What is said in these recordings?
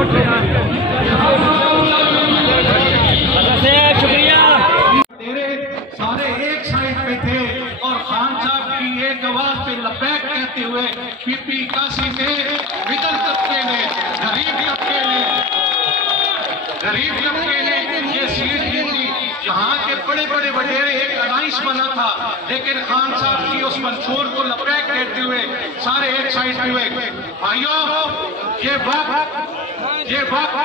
शुक्रिया। तेरे सारे एक साइड पे थे और खान साहब की एक आवाज पे लबैक कहते हुए पीपी काशी ने मिडल तबके ने गरीब तबके ने ये सीट जीती। यहाँ के बड़े बड़े वडेरे एक अलाइंस बना था, लेकिन खान साहब की उस मंशूर को लबैक कहते हुए सारे एक साइड पे हुए। भाइयों, ये वक्त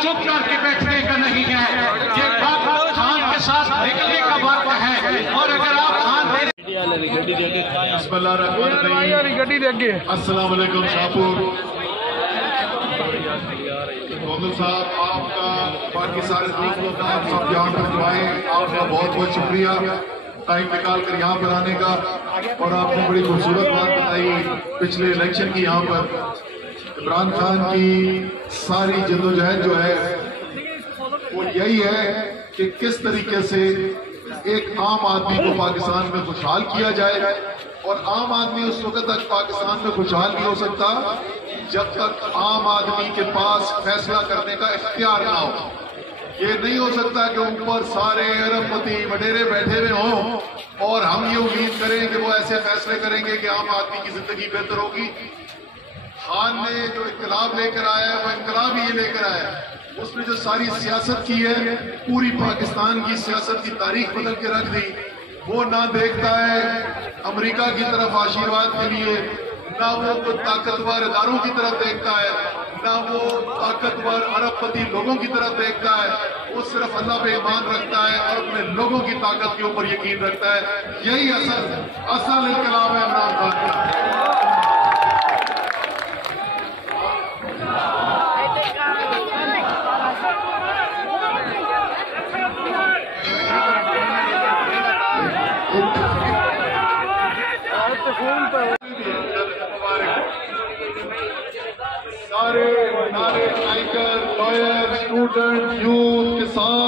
चुप करके बैठने का नहीं है, ये वक्त खान के साथ निकलने का वक्त है। और अगर आप खान अस्सलाम वालेकुम शाहपुर साहब, आपका बाकी सारे दोस्तों का आप सब यहाँ पर दुआएं, आपका बहुत बहुत शुक्रिया टाइम निकाल कर यहाँ पर आने का। और आपने बड़ी खूबसूरत बात बताई पिछले इलेक्शन की। यहाँ पर इमरान खान की सारी जद्दोजहद जो है वो यही है कि किस तरीके से एक आम आदमी को पाकिस्तान में खुशहाल किया जाए। और आम आदमी उस वक्त तक पाकिस्तान में खुशहाल नहीं हो सकता जब तक आम आदमी के पास फैसला करने का इख्तियार ना हो। ये नहीं हो सकता कि ऊपर सारे अरबपति वडेरे बैठे हुए हों और हम ये उम्मीद करें कि वो ऐसे फैसले करेंगे कि आम आदमी की जिंदगी बेहतर होगी। खान ने जो इनकलाब लेकर आया है वो इनकलाब ही लेकर आया है। उसने जो सारी सियासत की है, पूरी पाकिस्तान की सियासत की तारीख बदल के रख दी। वो ना देखता है अमेरिका की तरफ आशीर्वाद के लिए, ना वो ताकतवर इदारों की तरफ देखता है, ना वो ताकतवर अरबपति लोगों की तरफ देखता है। वो सिर्फ अल्लाह पे ईमान रखता है और अपने लोगों की ताकत के ऊपर यकीन रखता है। यही असल इनकलाब है इमरान खान का। सारे टाइगर, लॉयर, स्टूडेंट, यूथ, किसान